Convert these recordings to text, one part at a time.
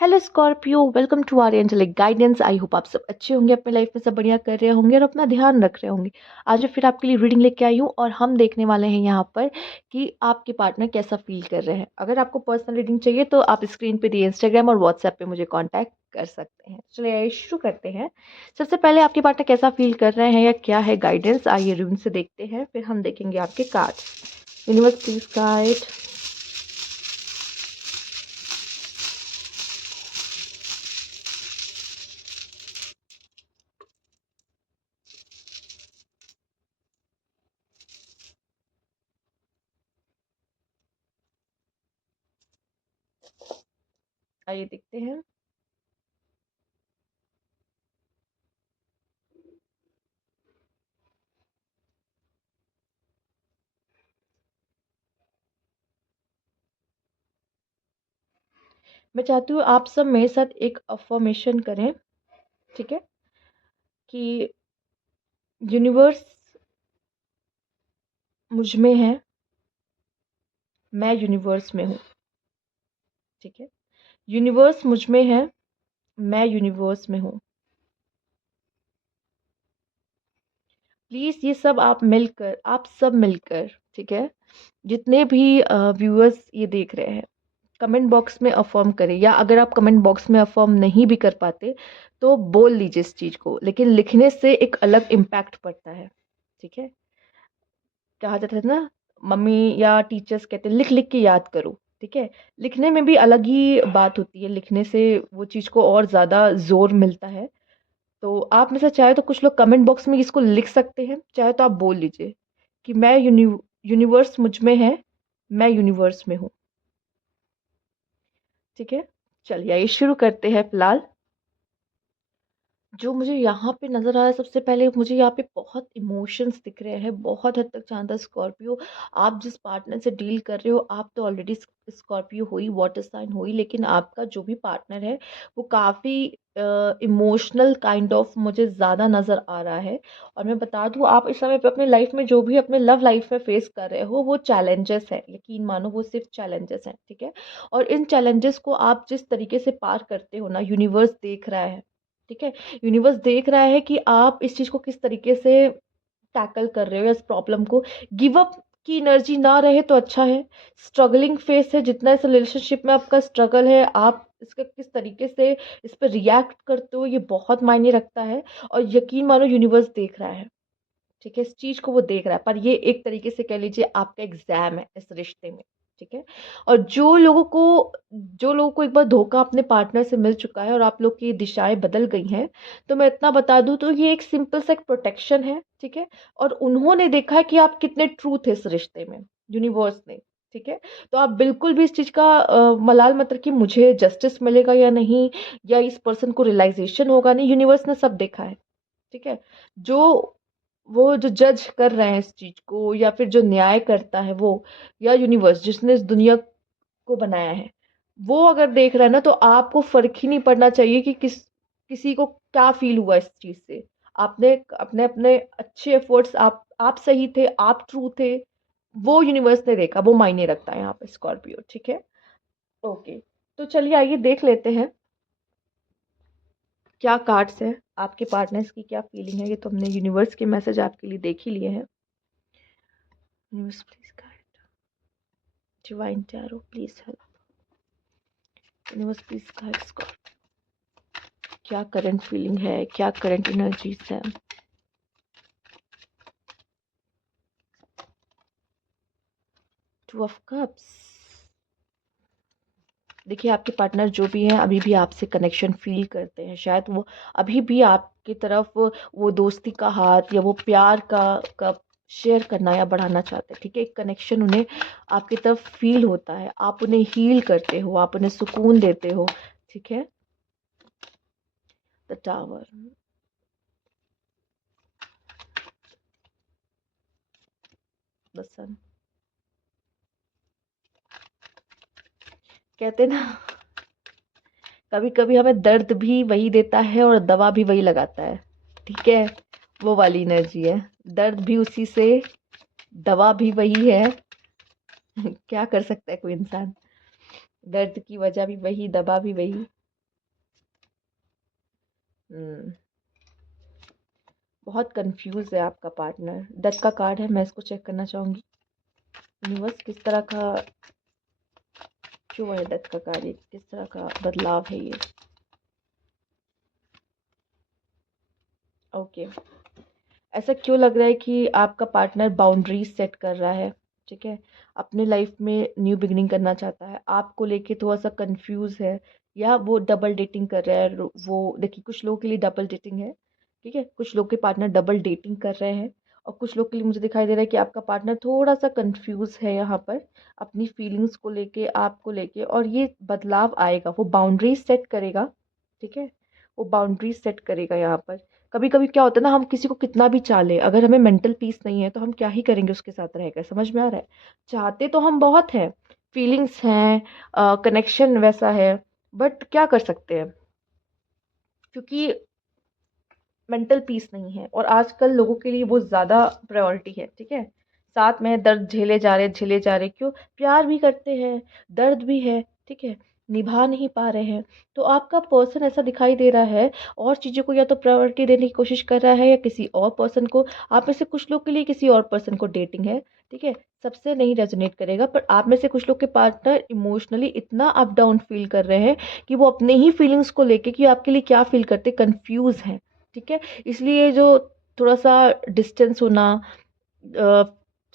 Hello Scorpio, welcome to our angelic guidance. I hope आप सब अच्छे होंगे, अपने लाइफ में सब बढ़िया कर रहे होंगे और अपना ध्यान रख रहे होंगे। आज मैं फिर आपके लिए रीडिंग लेके आई हूँ और हम देखने वाले हैं यहाँ पर कि आपके पार्टनर कैसा फील कर रहे हैं। अगर आपको पर्सनल रीडिंग चाहिए तो आप स्क्रीन पे दिए इंस्टाग्राम और व्हाट्सएप पे मुझे कॉन्टैक्ट कर सकते हैं। चलिए आइए शुरू करते हैं। सबसे पहले आपके पार्टनर कैसा फील कर रहे हैं या क्या है गाइडेंस, आइए रीडिंग से देखते हैं, फिर हम देखेंगे आपके कार्ड। Universe please guide. आइए देखते हैं। मैं चाहती हूँ आप सब मेरे साथ एक अफर्मेशन करें, ठीक है, कि यूनिवर्स मुझ में है, मैं यूनिवर्स में हूँ। ठीक है, यूनिवर्स मुझ में है, मैं यूनिवर्स में हूँ। प्लीज़ ये सब आप सब मिलकर, ठीक है, जितने भी व्यूअर्स ये देख रहे हैं, कमेंट बॉक्स में अफर्म करें, या अगर आप कमेंट बॉक्स में अफर्म नहीं भी कर पाते तो बोल लीजिए इस चीज़ को, लेकिन लिखने से एक अलग इम्पैक्ट पड़ता है। ठीक है, कहा जाता है ना, मम्मी या टीचर्स कहते हैं लिख लिख के याद करो। ठीक है, लिखने में भी अलग ही बात होती है, लिखने से वो चीज़ को और ज़्यादा जोर मिलता है। तो आप में से चाहे तो कुछ लोग कमेंट बॉक्स में इसको लिख सकते हैं, चाहे तो आप बोल लीजिए कि यूनिवर्स मुझ में है, मैं यूनिवर्स में हूँ। ठीक है, चलिए आइए शुरू करते हैं। फिलहाल जो मुझे यहाँ पे नज़र आ रहा है, सबसे पहले मुझे यहाँ पे बहुत इमोशंस दिख रहे हैं, बहुत हद तक जहाँ तक स्कॉर्पियो, आप जिस पार्टनर से डील कर रहे हो, आप तो ऑलरेडी स्कॉर्पियो हुई, वाटर साइन हुई, लेकिन आपका जो भी पार्टनर है वो काफ़ी इमोशनल काइंड ऑफ मुझे ज़्यादा नज़र आ रहा है। और मैं बता दूँ, आप इस समय पे अपने लाइफ में जो भी अपने लव लाइफ में फेस कर रहे हो वो चैलेंजेस है, यकीन मानो वो सिर्फ चैलेंजेस हैं। ठीक है, और इन चैलेंजेस को आप जिस तरीके से पार करते हो ना, यूनिवर्स देख रहा है। ठीक है, यूनिवर्स देख रहा है कि आप इस चीज़ को किस तरीके से टैकल कर रहे हो, या इस प्रॉब्लम को। गिव अप की एनर्जी ना रहे तो अच्छा है। स्ट्रगलिंग फेस है, जितना इस रिलेशनशिप में आपका स्ट्रगल है, आप इसका किस तरीके से इस पर रिएक्ट करते हो, ये बहुत मायने रखता है। और यकीन मानो यूनिवर्स देख रहा है। ठीक है, इस चीज़ को वो देख रहा है, पर ये एक तरीके से कह लीजिए आपका एग्ज़ाम है इस रिश्ते में। ठीक है, और जो लोगों को एक बार धोखा अपने पार्टनर से मिल चुका है और आप लोग की दिशाएं बदल गई हैं, तो मैं इतना बता दूं, तो ये एक सिंपल सा एक प्रोटेक्शन है। ठीक है, और उन्होंने देखा है कि आप कितने ट्रू थे इस रिश्ते में, यूनिवर्स ने। ठीक है, तो आप बिल्कुल भी इस चीज़ का मलाल मत रखिए मुझे जस्टिस मिलेगा या नहीं, या इस पर्सन को रियलाइजेशन होगा नहीं, यूनिवर्स ने सब देखा है। ठीक है, जो वो जो जज कर रहे हैं इस चीज को, या फिर जो न्याय करता है वो, या यूनिवर्स जिसने इस दुनिया को बनाया है, वो अगर देख रहा है ना, तो आपको फर्क ही नहीं पड़ना चाहिए कि किसी को क्या फील हुआ इस चीज से। आपने अपने अपने अच्छे एफर्ट्स, आप सही थे, आप ट्रू थे, वो यूनिवर्स ने देखा, वो मायने रखता है यहाँ पे स्कॉर्पियो। ठीक है, ओके, तो चलिए आइए देख लेते हैं क्या कार्ड्स है, आपके पार्टनर्स की क्या फीलिंग है। ये तो हमने यूनिवर्स के मैसेज आपके लिए देख ही लिए हैं। Universe please guide, divine tarot please help, universe please guide Scorpio, क्या करंट फीलिंग है, क्या करंट एनर्जीज है। टू ऑफ कप्स, देखिए आपके पार्टनर जो भी हैं अभी भी आपसे कनेक्शन फील करते हैं, शायद वो अभी भी आपकी तरफ वो दोस्ती का हाथ या वो प्यार का कप शेयर करना या बढ़ाना चाहते हैं। ठीक है, एक कनेक्शन उन्हें आपकी तरफ फील होता है, आप उन्हें हील करते हो, आप उन्हें सुकून देते हो। ठीक है, द टावर, द सन, कहते हैं ना, कभी कभी हमें दर्द भी वही देता है और दवा भी वही लगाता है। ठीक है, वो वाली एनर्जी है, दर्द भी उसी से, दवा भी वही है। क्या कर सकता है कोई इंसान, दर्द की वजह भी वही, दवा भी वही। हम्म, बहुत कंफ्यूज है आपका पार्टनर। डेथ का कार्ड है, मैं इसको चेक करना चाहूंगी। यूनिवर्स किस तरह का, क्यों है डेथ का कार्ड, ये किस तरह का बदलाव है ये। ओके, ऐसा क्यों लग रहा है कि आपका पार्टनर बाउंड्रीज सेट कर रहा है, ठीक है, अपने लाइफ में न्यू बिगिनिंग करना चाहता है, आपको लेके थोड़ा सा कंफ्यूज है, या वो डबल डेटिंग कर रहा है। वो देखिए, कुछ लोगों के लिए डबल डेटिंग है, ठीक है, कुछ लोग के पार्टनर डबल डेटिंग कर रहे हैं, और कुछ लोग के लिए मुझे दिखाई दे रहा है कि आपका पार्टनर थोड़ा सा कंफ्यूज है यहाँ पर, अपनी फीलिंग्स को लेके, आपको लेके, और ये बदलाव आएगा, वो बाउंड्रीज सेट करेगा, ठीक है, वो बाउंड्रीज सेट करेगा यहाँ पर। कभी कभी क्या होता है ना, हम किसी को कितना भी चाह ले, अगर हमें मेंटल पीस नहीं है तो हम क्या ही करेंगे उसके साथ रहकर, समझ में आ रहा है। चाहते तो हम बहुत हैं, फीलिंग्स हैं, कनेक्शन वैसा है, बट क्या कर सकते हैं, क्योंकि मेंटल पीस नहीं है, और आजकल लोगों के लिए वो ज़्यादा प्रायोरिटी है, ठीक है। साथ में दर्द झेले जा रहे, क्यों, प्यार भी करते हैं, दर्द भी है, ठीक है, निभा नहीं पा रहे हैं। तो आपका पर्सन ऐसा दिखाई दे रहा है, और चीज़ों को या तो प्रायोरिटी देने की कोशिश कर रहा है, या किसी और पर्सन को, आप में से कुछ लोग के लिए किसी और पर्सन को डेटिंग है, ठीक है, सबसे नहीं रेजोनेट करेगा, पर आप में से कुछ लोग के पार्टनर इमोशनली इतना अप डाउन फील कर रहे हैं कि वो अपने ही फीलिंग्स को लेके, कि आपके लिए क्या फील करते, कंफ्यूज हैं, ठीक है। इसलिए जो थोड़ा-सा डिस्टेंस होना, अ,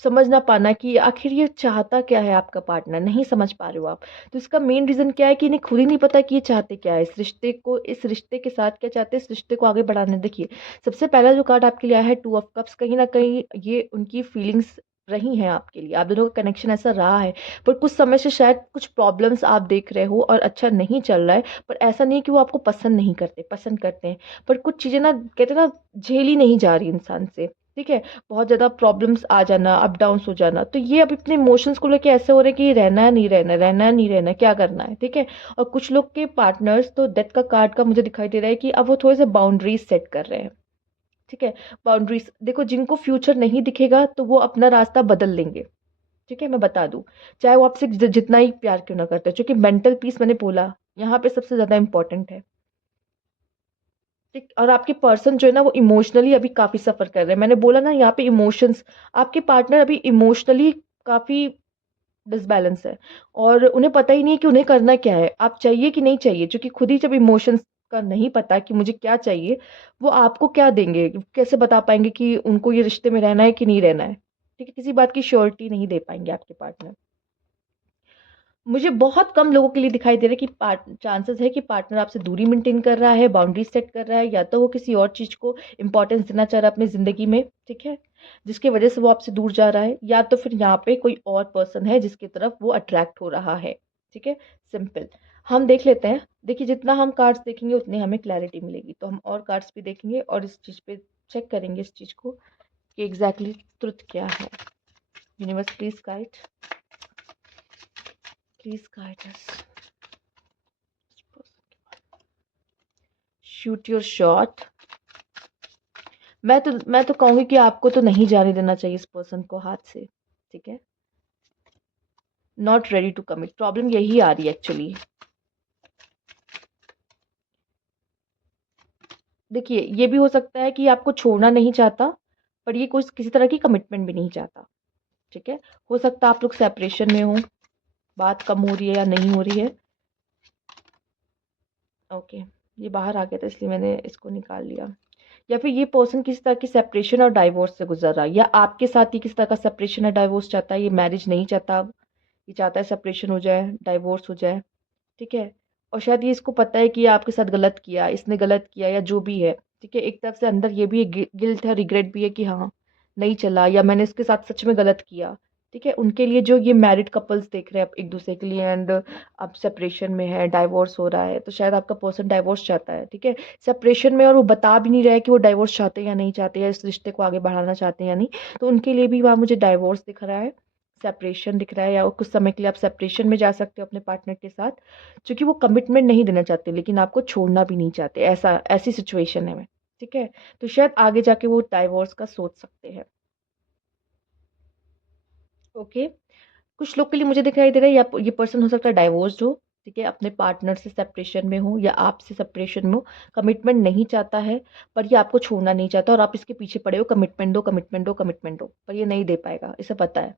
समझ ना पाना कि आखिर ये चाहता क्या है आपका पार्टनर, नहीं समझ पा रहे हो आप। तो इसका मेन रीज़न क्या है कि इन्हें खुद ही नहीं पता कि ये चाहते क्या है, इस रिश्ते के साथ क्या चाहते हैं, इस रिश्ते को आगे बढ़ाना। देखिए, सबसे पहला जो कार्ड आपके लिए आया है, टू ऑफ कप्स, कहीं न कहीं ये उनकी फीलिंग्स रही हैं आपके लिए, आप दोनों का कनेक्शन ऐसा रहा है, पर कुछ समय से शायद कुछ प्रॉब्लम्स आप देख रहे हो और अच्छा नहीं चल रहा है, पर ऐसा नहीं है कि वो आपको पसंद नहीं करते, पसंद करते हैं। पर कुछ चीज़ें ना, कहते हैं ना, झेली नहीं जा रही इंसान से, ठीक है? बहुत ज़्यादा प्रॉब्लम्स आ जाना, अप डाउन्स हो जाना, तो ये अब अपने इमोशंस को लेके ऐसे हो रहे हैं कि रहना है, नहीं रहना है, रहना है, नहीं रहना है, क्या करना है, ठीक है? और कुछ लोग के पार्टनर्स तो डेथ का कार्ड का मुझे दिखाई दे रहा है कि अब वो थोड़े-से बाउंड्रीज़ सेट कर रहे हैं, ठीक है? बाउंड्रीज़ देखो, जिनको फ्यूचर नहीं दिखेगा तो वो अपना रास्ता बदल लेंगे, ठीक है? मैं बता दूँ, चाहे वो आपसे जितना ही प्यार क्यों ना करते हो, क्योंकि मेंटल पीस मैंने बोला, यहाँ पे सबसे ज़्यादा इम्पोर्टेंट है। ठीक, और आपके पर्सन जो है ना, वो इमोशनली अभी काफ़ी सफ़र कर रहे हैं। मैंने बोला ना, यहाँ पे इमोशंस, आपके पार्टनर अभी इमोशनली काफ़ी डिसबैलेंस है, और उन्हें पता ही नहीं है कि उन्हें करना क्या है, आप चाहिए कि नहीं चाहिए, क्योंकि खुद ही जब इमोशंस का नहीं पता कि मुझे क्या चाहिए, वो आपको क्या देंगे, कैसे बता पाएंगे कि उनको ये रिश्ते में रहना है कि नहीं रहना है, ठीक है, किसी बात की श्योरिटी नहीं दे पाएंगे आपके पार्टनर। मुझे बहुत कम लोगों के लिए दिखाई दे रहा है कि पार्ट चांसेस है कि पार्टनर आपसे दूरी मेंटेन कर रहा है, बाउंड्री सेट कर रहा है, या तो वो किसी और चीज़ को इम्पोर्टेंस देना चाह रहा है अपनी ज़िंदगी में, ठीक है? जिसकी वजह से वो आपसे दूर जा रहा है, या तो फिर यहाँ पे कोई और पर्सन है जिसकी तरफ वो अट्रैक्ट हो रहा है, ठीक है? सिंपल। हम देख लेते हैं। देखिए, जितना हम कार्ड्स देखेंगे उतनी हमें क्लैरिटी मिलेगी। तो हम और कार्ड्स भी देखेंगे और इस चीज़ पे चेक करेंगे इस चीज़ को कि एग्ज़ैक्टली ट्रुथ क्या है। Universe please guide us. Shoot your shot. मैं तो कहूँगी कि आपको तो नहीं जाने देना चाहिए इस पर्सन को हाथ से, ठीक है? Not ready to commit, problem यही आ रही है एक्चुअली। देखिए, ये भी हो सकता है कि आपको छोड़ना नहीं चाहता, पर ये कोई किसी तरह की कमिटमेंट भी नहीं चाहता, ठीक है? हो सकता है आप लोग सेपरेशन में हो, बात कम हो रही है या नहीं हो रही है। ओके, ये बाहर आ गया था इसलिए मैंने इसको निकाल लिया। या फिर ये पर्सन किसी तरह की सेपरेशन और डाइवोर्स से गुजर रहा है, या आपके साथ ही किसी तरह का सेपरेशन या डाइवोर्स चाहता है, ये मैरिज नहीं चाहता, ये चाहता है सेपरेशन हो जाए, डाइवोर्स हो जाए, ठीक है? और शायद ये इसको पता है कि ये आपके साथ गलत किया, इसने गलत किया या जो भी है, ठीक है? एक तरफ से अंदर ये भी गिल्ट है, रिग्रेट भी है कि हाँ, नहीं चला, या मैंने इसके साथ सच में गलत किया, ठीक है? उनके लिए जो ये मैरिड कपल्स देख रहे हैं एक दूसरे के लिए, एंड अब सेपरेशन में है, डाइवोर्स हो रहा है, तो शायद आपका पर्सन डाइवोर्स चाहता है, ठीक है? सेपरेशन में, और वो बता भी नहीं रहा है कि वो डाइवोर्स चाहते हैं या नहीं चाहते, या इस रिश्ते को आगे बढ़ाना चाहते हैं या नहीं। तो उनके लिए भी वहाँ मुझे डाइवोर्स दिख रहा है, सेपरेशन दिख रहा है, या कुछ समय के लिए आप सेपरेशन में जा सकते हो अपने पार्टनर के साथ, क्योंकि वो कमिटमेंट नहीं देना चाहते लेकिन आपको छोड़ना भी नहीं चाहते, ऐसी सिचुएशन है में, ठीक है? तो शायद आगे जाके वो डाइवोर्स का सोच सकते हैं। ओके, कुछ लोग के लिए मुझे दिखाई दे रहा है, या ये पर्सन हो सकता है डाइवोर्स्ड हो, ठीक है, अपने पार्टनर से सेपरेशन में हो या आपसे सेपरेशन में हो, कमिटमेंट नहीं चाहता है, पर ये आपको छोड़ना नहीं चाहता और आप इसके पीछे पड़े हो, कमिटमेंट दो, कमिटमेंट दो, कमिटमेंट दो, पर ये नहीं दे पाएगा, इसे पता है।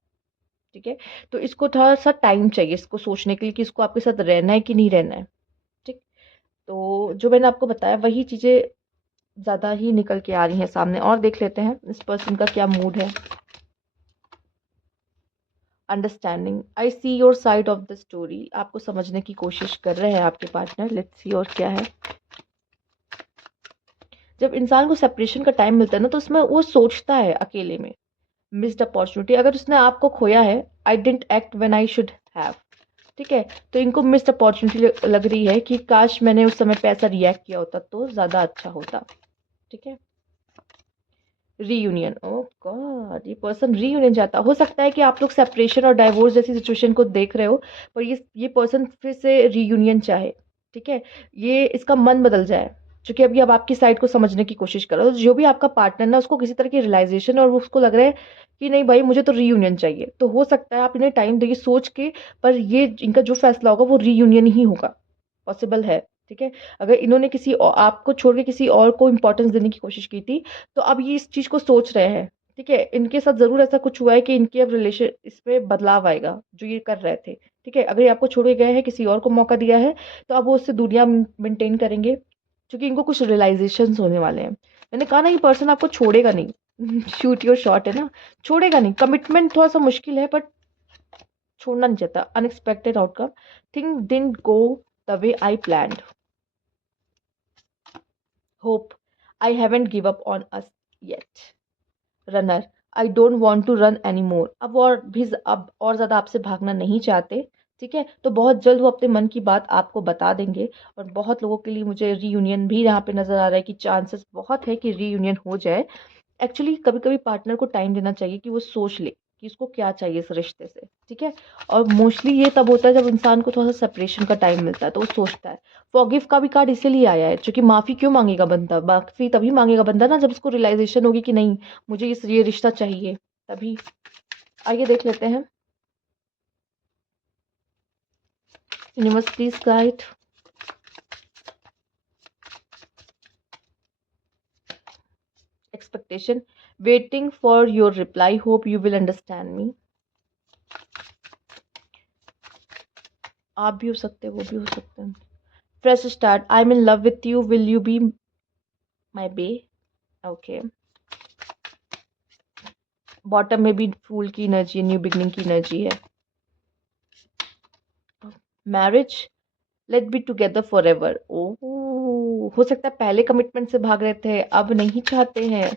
ठीक है, तो इसको थोड़ा सा टाइम चाहिए इसको सोचने के लिए कि इसको आपके साथ रहना है कि नहीं रहना है। ठीक, तो जो मैंने आपको बताया वही चीजें ज्यादा ही निकल के आ रही हैं सामने। और देख लेते हैं इस पर्सन का क्या मूड है। Understanding, I see your side of the story, आपको समझने की कोशिश कर रहे हैं आपके पार्टनर। लेट्स सी और क्या है। जब इंसान को सेपरेशन का टाइम मिलता है ना, तो उसमें वो सोचता है अकेले में, मिस्ड अपॉर्चुनिटी, अगर उसने आपको खोया है, I didn't act when I should have. ठीक है, तो इनको मिस्ड अपॉर्चुनिटी लग रही है कि काश मैंने उस समय पे ऐसा रिएक्ट किया होता तो ज़्यादा अच्छा होता। ठीक है, रीयूनियन, ओह गॉड, ये पर्सन रीयूनियन चाहता। हो सकता है कि आप लोग सेपरेशन और डाइवोर्स जैसी सिचुएशन को देख रहे हो, पर ये पर्सन फिर से रीयूनियन चाहे। ठीक है, ये इसका मन बदल जाए, क्योंकि अभी अब आपकी साइड को समझने की कोशिश कर रहा है। तो जो भी आपका पार्टनर ना, उसको किसी तरह की रियलाइजेशन और उसको लग रहा है कि नहीं भाई मुझे तो रीयूनियन चाहिए, तो हो सकता है आप इन्हें टाइम देइए सोच के, पर ये इनका जो फैसला होगा वो रीयूनियन ही होगा, पॉसिबल है। ठीक है, अगर इन्होंने आपको छोड़ के किसी और को इम्पोर्टेंस देने की कोशिश की थी, तो अब ये इस चीज को सोच रहे हैं। ठीक है, इनके साथ जरूर ऐसा कुछ हुआ है कि इनके अब रिलेशन इसमें बदलाव आएगा जो ये कर रहे थे। ठीक है, अगर ये आपको छोड़ के गए हैं, किसी और को मौका दिया है, तो अब वो उससे दूरियां मेंटेन करेंगे, क्योंकि इनको कुछ रियलाइजेशन होने वाले हैं। मैंने कहा ना, ये पर्सन आपको छोड़ेगा नहीं शूट योर शॉट है ना, छोड़ेगा नहीं। कमिटमेंट थोड़ा सा मुश्किल है, बट छोड़ना नहीं चाहता। Unexpected outcome, thing didn't go the way I planned, hope, I haven't give up on us yet, runner, I don't want to run any more, अब और ज़्यादा आपसे भागना नहीं चाहते। ठीक है, तो बहुत जल्द वो अपने मन की बात आपको बता देंगे। और बहुत लोगों के लिए मुझे रीयूनियन भी यहाँ पे नज़र आ रहा है कि चांसेस बहुत है कि रीयूनियन हो जाए। एक्चुअली कभी कभी पार्टनर को टाइम देना चाहिए कि वो सोच ले कि उसको क्या चाहिए इस रिश्ते से। ठीक है, और मोस्टली ये तब होता है जब इंसान को थोड़ा सा सेपरेशन का टाइम मिलता है, तो वो सोचता है। फॉरगिव का भी कार्ड इसीलिए आया है, क्योंकि माफी क्यों मांगेगा बंदा, माफी तभी मांगेगा बंदा ना जब उसको रियलाइजेशन होगी कि नहीं मुझे ये रिश्ता चाहिए, तभी। आइए देख लेते हैं। Universe please guide. Expectation, waiting for your reply, hope you will understand me. आप भी हो सकते हैं, वो भी हो सकते हैं। Fresh start, I am in love with you, will you be my bae. Okay, bottom में भी फूल की एनर्जी, न्यू बिगनिंग की एनर्जी है। Marriage, let be together forever. Oh, हो सकता है पहले कमिटमेंट से भाग रहे थे, अब नहीं चाहते हैं,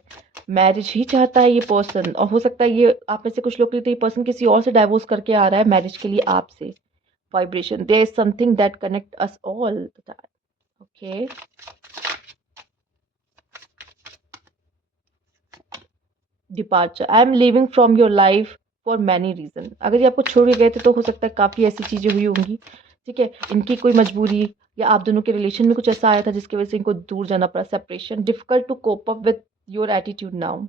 मैरिज ही चाहता है ये पर्सन। और हो सकता है ये आप में से कुछ लोग के लिए तो ये पर्सन किसी और से डाइवोर्स करके आ रहा है मैरिज के लिए आपसे। Vibration, there is something that connect us all the time. Okay, departure, I am living from your life for many reason. अगर ये आपको छोड़ के गए थे तो हो सकता है काफ़ी ऐसी चीज़ें हुई होंगी। ठीक है, इनकी कोई मजबूरी या आप दोनों के रिलेशन में कुछ ऐसा आया था जिसकी वजह से इनको दूर जाना पड़ा। Separation, difficult to cope up with your attitude now.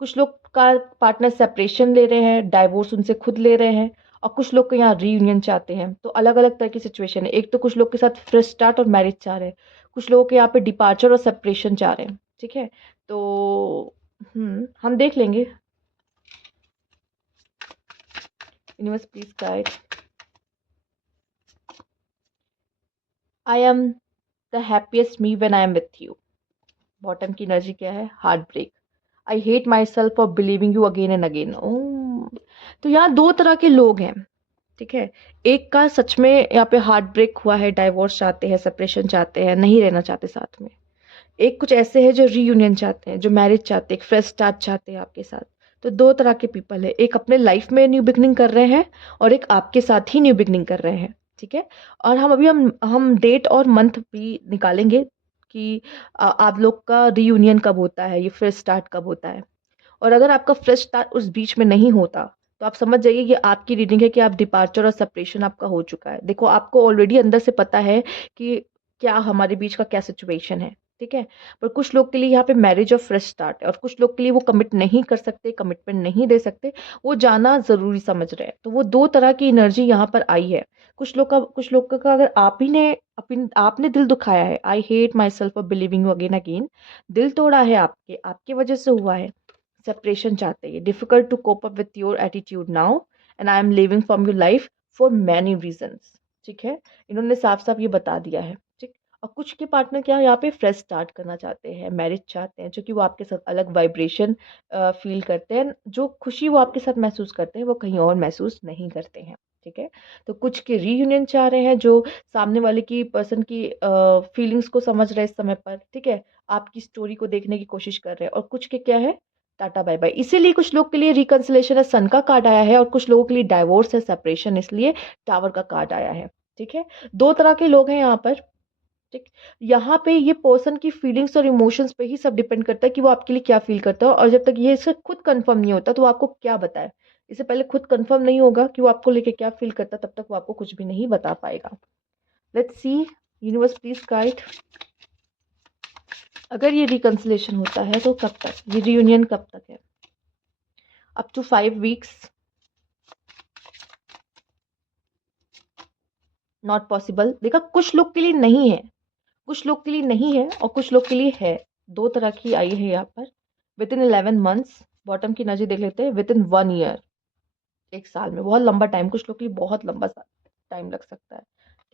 कुछ लोग का पार्टनर सेपरेशन ले रहे हैं, डाइवोर्स उनसे खुद ले रहे हैं, और कुछ लोग को यहाँ रीयूनियन चाहते हैं। तो अलग अलग तरह की सिचुएशन है। एक तो कुछ लोग के साथ फ्रेश स्टार्ट और मैरिज चाह रहे हैं, कुछ लोगों के यहाँ पे डिपार्चर और सेपरेशन चाह रहे हैं। ठीक है, तो हम देख लेंगे। Universe please guide. I am the happiest me when I am with you. Bottom की एनर्जी क्या है, heart break, I hate myself for believing you again and again. Oh, तो यहाँ दो तरह के लोग हैं। ठीक है, एक का सच में यहाँ पे हार्ट ब्रेक हुआ है, डाइवोर्स चाहते हैं, सेपरेशन चाहते हैं, नहीं रहना चाहते साथ में। एक कुछ ऐसे हैं जो रीयूनियन चाहते हैं, जो मैरिज चाहते हैं, एक फ्रेश स्टार्ट चाहते हैं आपके साथ। तो दो तरह के पीपल है, एक अपने लाइफ में न्यू बिगनिंग कर रहे हैं और एक आपके साथ ही न्यू बिगनिंग कर रहे हैं। ठीक है, और हम डेट और मंथ भी निकालेंगे कि आप लोग का रीयूनियन कब होता है, ये फ्रेश स्टार्ट कब होता है। और अगर आपका फ्रेश स्टार्ट उस बीच में नहीं होता, तो आप समझ जाइए ये आपकी रीडिंग है कि आप डिपार्चर और सेपरेशन आपका हो चुका है। देखो, आपको ऑलरेडी अंदर से पता है कि क्या हमारे बीच का क्या सिचुएशन है। ठीक है? पर कुछ लोग के लिए यहाँ पे मैरिज और फ्रेश स्टार्ट है, और कुछ लोग के लिए वो कमिट नहीं कर सकते, कमिटमेंट नहीं दे सकते, वो जाना ज़रूरी समझ रहे हैं। तो वो 2 तरह की एनर्जी यहाँ पर आई है। कुछ लोग का अगर आप ही ने आपने दिल दुखाया है, आई hate myself for believing you again again, दिल तोड़ा है आपके वजह से हुआ है। सेपरेशन चाहते हैं, difficult to cope up with your attitude now and I am living from your life for many reasons. ठीक है? इन्होंने साफ-साफ ये बता दिया है। ठीक? और कुछ के पार्टनर क्या यहाँ पे फ्रेश स्टार्ट करना चाहते हैं, मैरिज चाहते हैं, जो कि वो आपके साथ अलग वाइब्रेशन फील करते हैं। जो खुशी वो आपके साथ महसूस करते हैं, वो कहीं और महसूस नहीं करते हैं। ठीक है? तो कुछ के रीयूनियन चाह रहे हैं, जो सामने वाले की पर्सन की फीलिंग्स को समझ रहे हैं इस समय पर। ठीक है? आपकी स्टोरी को देखने की कोशिश कर रहे हैं। और कुछ के क्या है, टाटा बाय बाय। इसीलिए कुछ लोग के लिए रिकंसिलिएशन है, सन का कार्ड आया है, और कुछ लोगों के लिए डाइवोर्स है, सेपरेशन, इसलिए टावर का कार्ड आया है। ठीक है? 2 तरह के लोग हैं यहाँ पर। ठीक। यहाँ पे ये पर्सन की फीलिंग्स और इमोशंस पे ही सब डिपेंड करता है कि वो आपके लिए क्या फील करता है, और जब तक ये इससे खुद कंफर्म नहीं होता तो वो आपको क्या बताए। इससे पहले खुद कंफर्म नहीं होगा कि वो आपको लेके क्या फील करता है, तब तक वो आपको कुछ भी नहीं बता पाएगा। Let's see, universe please guide, अगर ये रिकंसिलेशन होता है तो कब तक, ये रियूनियन कब तक है? Up to 5 weeks, not possible. देखा, कुछ लोग के लिए नहीं है, कुछ लोग के लिए नहीं है और कुछ लोग के लिए है। 2 तरह की आई है यहाँ पर। विद इन 11 मंथ्स, बॉटम की एनर्जी देख लेते हैं, विद इन 1 ईयर, 1 साल में, बहुत लंबा टाइम, कुछ लोग के लिए बहुत लंबा टाइम लग सकता है।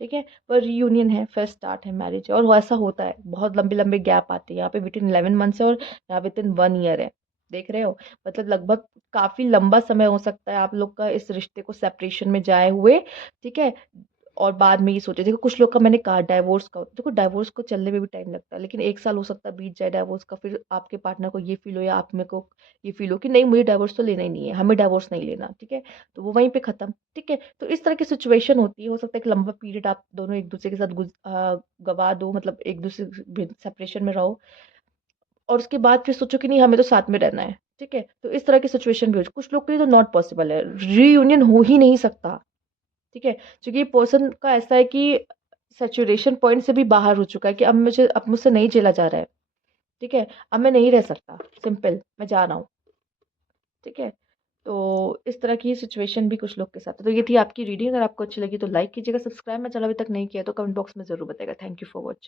ठीक है? पर रीयूनियन है, फिर स्टार्ट है, मैरिज है, और वो ऐसा होता है, बहुत लंबे लंबे गैप आते हैं। यहाँ पे विद इन 11 मंथ्स है, और यहाँ विद इन 1 ईयर है। देख रहे हो? मतलब लगभग काफी लंबा समय हो सकता है आप लोग का इस रिश्ते को सेपरेशन में जाए हुए। ठीक है? और बाद में ये सोचे, देखो कुछ लोग का मैंने कहा डाइवोर्स का, देखो डाइवोर्स को चलने में भी टाइम लगता है, लेकिन 1 साल हो सकता है बीत जाए डाइवोर्स का, फिर आपके पार्टनर को ये फील हो, या आप मेरे को ये फील हो कि नहीं, मुझे डाइवोर्स तो लेना ही नहीं है, हमें डाइवोर्स नहीं लेना। ठीक है? तो वो वहीं पे खत्म। ठीक है? तो इस तरह की सिचुएशन होती है। हो सकता है कि लंबा पीरियड आप दोनों एक दूसरे के साथ गवा दो, मतलब एक दूसरे सेपरेशन में रहो, और उसके बाद फिर सोचो कि नहीं, हमें तो साथ में रहना है। ठीक है? तो इस तरह की सिचुएशन भी हो, कुछ लोग के लिए तो नॉट पॉसिबल है, रीयूनियन हो ही नहीं सकता। ठीक है? क्योंकि पर्सन का ऐसा है कि सैचुरेशन पॉइंट से भी बाहर हो चुका है कि अब मुझसे नहीं झेला जा रहा है। ठीक है? अब मैं नहीं रह सकता, सिंपल, मैं जा रहा हूँ। ठीक है? तो इस तरह की सिचुएशन भी कुछ लोग के साथ है। तो ये थी आपकी रीडिंग। अगर आपको अच्छी लगी तो लाइक कीजिएगा, सब्सक्राइब मैं चला अभी तक नहीं किया तो कमेंट बॉक्स में ज़रूर बताइएगा। Thank you for watching.